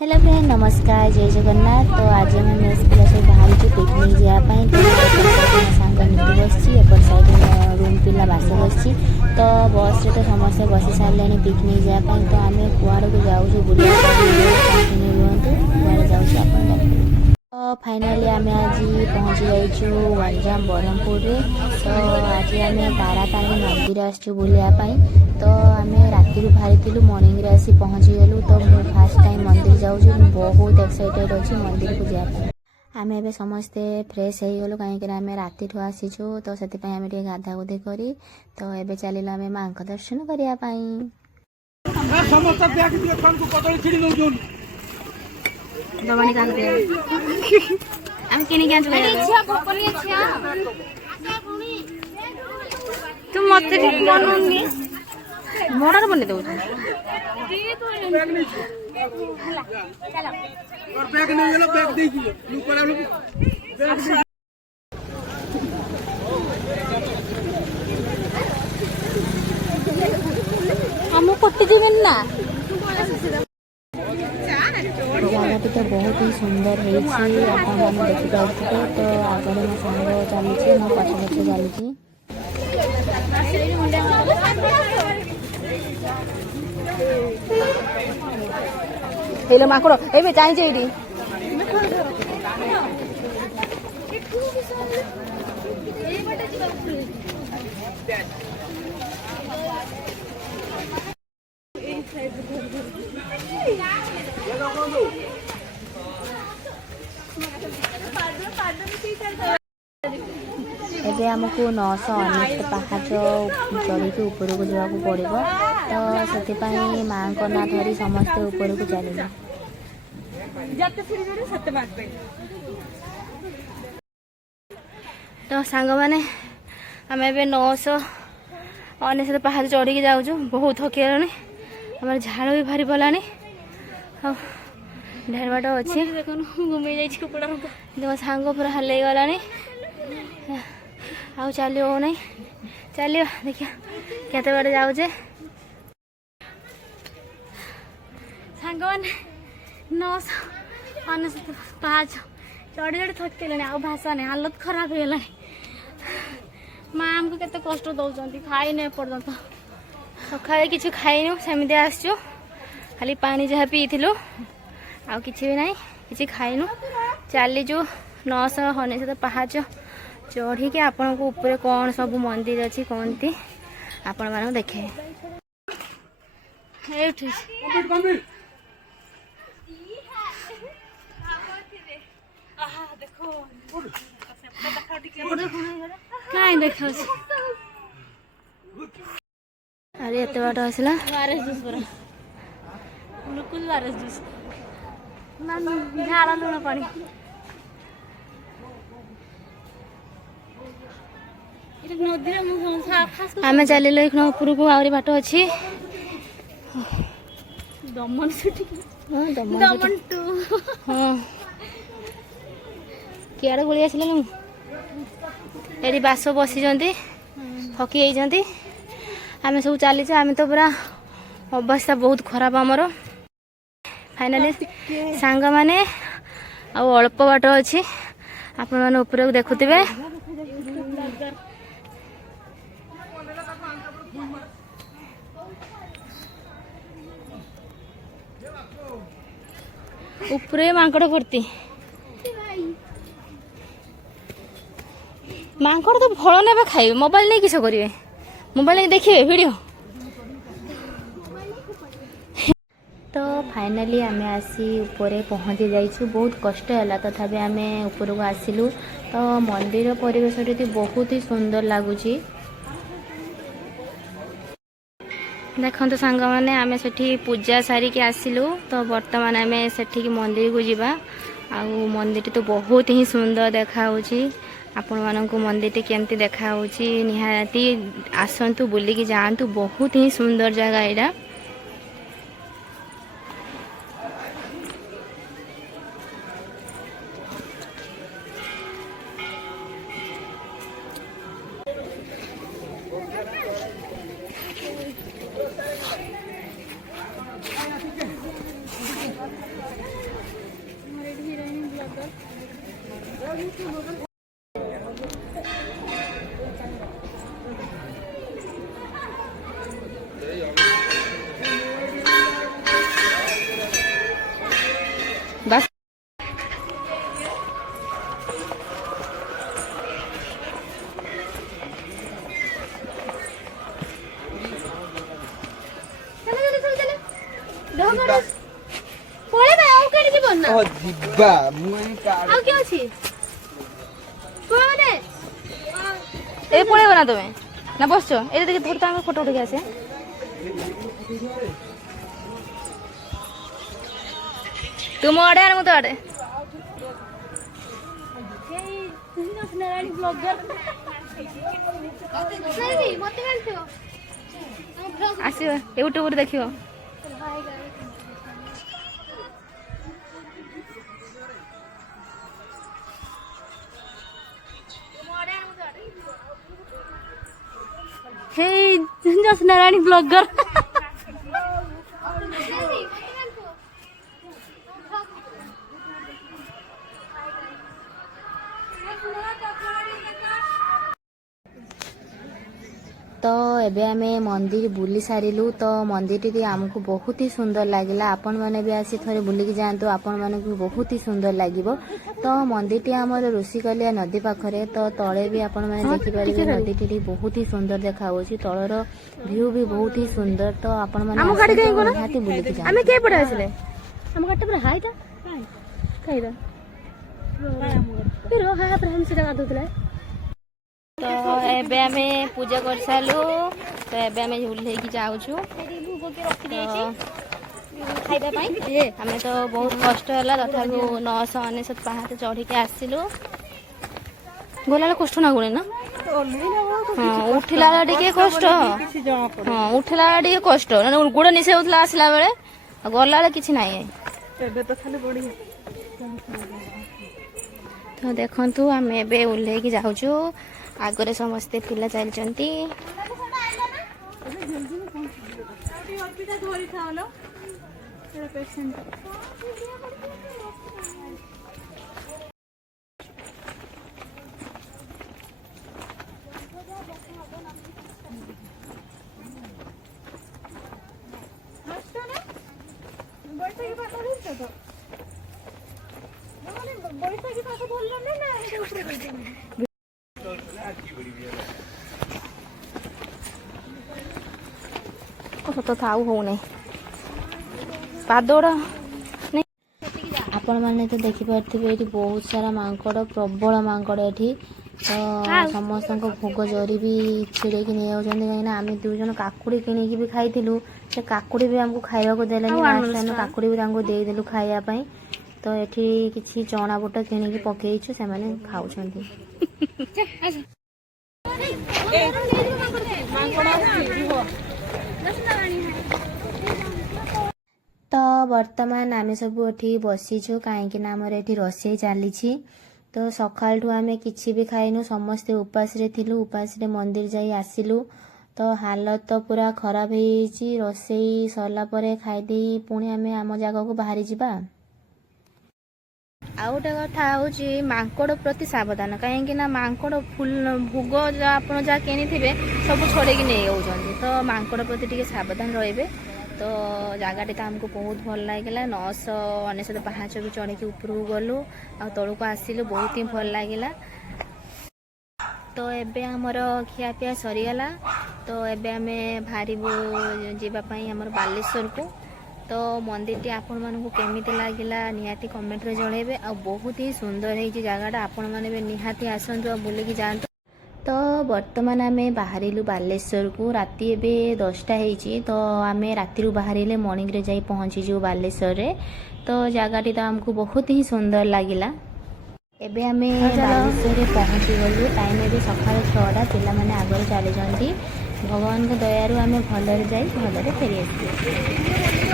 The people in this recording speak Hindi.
हेलो फ्रेंड नमस्कार जय जगन्नाथ। तो आज आम मेस पिला सब बाहर पिकनिक जावाई तो सांग नीति बस एपट साइड रूम पिला बास बस तो बस रे तो समस्ते बसी सारे पिकनिक जावाई तो आम कुआड़ को जाऊँ बुला कंटिन्यू रुहतु कुआड़े जाऊँ तो फाइनाली आम आज पहुँची जाइए गंजाम ब्रह्मपुर रे। तो आज आम तारातारिणी मंदिर आसचु बुलायापाई तो आम राति बाहरी मॉर्निंग रे आसी पहुँची गलु। तो मुझे फास्ट टाइम मंदिर जाऊँ बहुत एक्साइटेड अच्छी मंदिर को जाए। आम ए समस्ते फ्रेश हो गलु कहीं आम राति आसीचु तो से गाधा गुधी करी तो ये चलिलु आम माँ दर्शन करने। दबानी कांदे हम किनी क्या चले तुम मत ठीक बनोनी मोड़ा बने दो चलो और बैग नहीं गेलो बैग दे दियो ऊपर आलो हम कोटी जुमेन ना जगह तो बहुत ही सुंदर है देखिए। तो आगे मो सांग चली मो पछ पछ चली हेलो माकड़ ए चाहिए एबे हमको 919 पहाड़ चढ़ी ऊपर को जावाक पड़ो तो से माँ को ना धरी समस्ते ऊपर को चलिए। तो सांग मैंने आम ए 919 पहाड़ चढ़ी जाऊँ बहुत थकी गलानी हमारे झाड़ भी भारी पलानी ढेर बाट अच्छे घूमी जाइए सांग पूरा हल गलानी आउ चलो नहीं चलिए देखिए केते बाटे जाऊे सांग मैंने 919 पहाड़ चढ़ी चढ़ी थकिले आउ भाषा नहीं हालत खराब हो गला माँ आमको केते कष्ट दौरान खाई एपर्तंत सका किसी खाइनु सेमती आसचु खाली पानी जहाँ पीलु आउ कि भी ना कि खाइनु चलीजु 919 पहाड़ चढ़ी के आपण को ऊपर कौन सब मंदिर अच्छी कौन थी आपण मान देखे अरे एत बाट आसला झाड़ा लुण पानी आम चलिल ऊपर को आहरी बाट अच्छी दमन हाँ किआड़े गोली आस ये बास बसी थकी जाती आम सब चली आम तो पूरा अवस्था बहुत खराब आमर फाइनाली सांग माने अल्प बाट अच्छी आपण मैंने ऊपर देखुवे ऊपर मांकड़ भर्ती मांकड़ तो फल ने खाइबे मोबाइल नहीं किस करेंगे मोबाइल नहीं देखिए वीडियो। तो फाइनाली आम आसी ऊपर पहुँची जाइछु बहुत कष्ट है तथापि आम ऊपर को आसिलु तो मंदिर परिवेश बहुत ही सुंदर लगुच देखो सांग मैंने आम से पूजा सारिकी आसिलु तो बर्तमान आम से मंदिर को जीवा आउ मंदिर तो बहुत ही सुंदर देखा आपण मानक मंदिर केमती देखा निहाती आसतु बुलिकी जातु बहुत ही सुंदर जगह यहाँ बस ए पळेब ना तुम्हें ना बसछ ए देखि थोड़ी तांग फोटो उठे आसे तुम आड़े आने मत आड़े आसियो यूट्यूब देखियो हे जस नारायणी ब्लॉगर तो एबे आमे मंदिर बुली सारिलु तो मंदिर टी आमको बहुत ही सुंदर लगिला आपण माने भी आसी थरे बुली की जानतो आपण माने को बहुत ही सुंदर लागिवो तो मंदिर टी हमर ऋषिकलिया नदी पाखरे तो तळे भी आपण माने देखि परिबे नदी टी बहुत ही सुंदर देखा होची तळर व्यू भी बहुत ही सुंदर तो आपण माने हम गाडी गई कोन हाती बुली की जान आमे के पडे आसले हम गाडी पर हाइटा काईदा रो हा पर हम सिटा गादुतले तो एबे आमे पूजा कर सालु तो एबे आमे उल्ले की जाउछु खाइबा पई हमें तो बहुत कष्ट होला तथापि 999 पहाड़ चढ़ी के आसिलु गोला कष्ट ना गुणे ना हां उठिला टिके कष्ट हां उठिला टिके कष्ट गोड़ निसे उठला आसला बेले गोला किछि नाही एबे तो खाली बडी तो देखंतु हमें एबे उल्ले की जाउछु आगरे समस्ते पिला चलचंती तो थाऊ हो नहीं पादोड़ा नहीं आपण माने तो देखि पारथिबे एठी बहुत सारा मांकड़ प्रबल मांकड़ एठी तो समस्त को भोग जरी भी छिड़े की नहीं होजन ना आमे दु जन काकुड़ी किनी की भी खाइतिलु से काकुड़ी भी हमको खाइबा को देलेनी लास्ट टाइम काकुड़ी भी तांको देई देलु खाइया पई तो एठी किछि चना बोटा किनी की पकेइछु से माने खाउछंती तो वर्तमान आमे सब एठी बसीछु काहेकि ना हमर एठी रोषेई चली तो सकाल ठू आमे किछि भी खाइनु समस्ते उपास रे थिलु उपास रे मंदिर जाई आसिलु तो हालत तो पूरा खराब हेची रोषेई सरला परे खाइ देई पुणी आमे आम जागा को बाहरी जिबा आउटे कथा होची मांकड़ प्रति सावधान कहीं ना मांकड़ फुल भोग आप किनी थे सब छड़े नहीं जाऊँ तो मांकड़ प्रति टे सावधान रे तो जगह तो आमको बहुत भल लगे 999 पहाच भी चढ़ी ऊपर को गलु आ तलू को आसिलु बहुत ही भल लगे तो एबे हमर खियापिया सरीगला तो एबे आमे बाहरबू जीवाई आमर बालेश्वर को तो मंदिर टी आपण मानू केमिति लागिला निहाती कमेंट रे जणेबे आ बहुत ही सुंदर है जगहटा आपण माने भी निहाती आसंतु बुले की जान तो वर्तमान आमे बाहरिलु बालेश्वर को राति एबे 10टा हेची तो आमे राति रु बाहरिले मॉर्निंग रे जाई पहुंची जो बालेश्वर रे तो जगहटी तो हमको बहुत ही सुंदर लागिला एबे आमे बालेश्वर रे पहुंची गलु टाइम एबे सकाळ 6टा पिला माने आगर चली जंती भगवान को दयारु आमे भलरे जाई भलरे फेरी आसी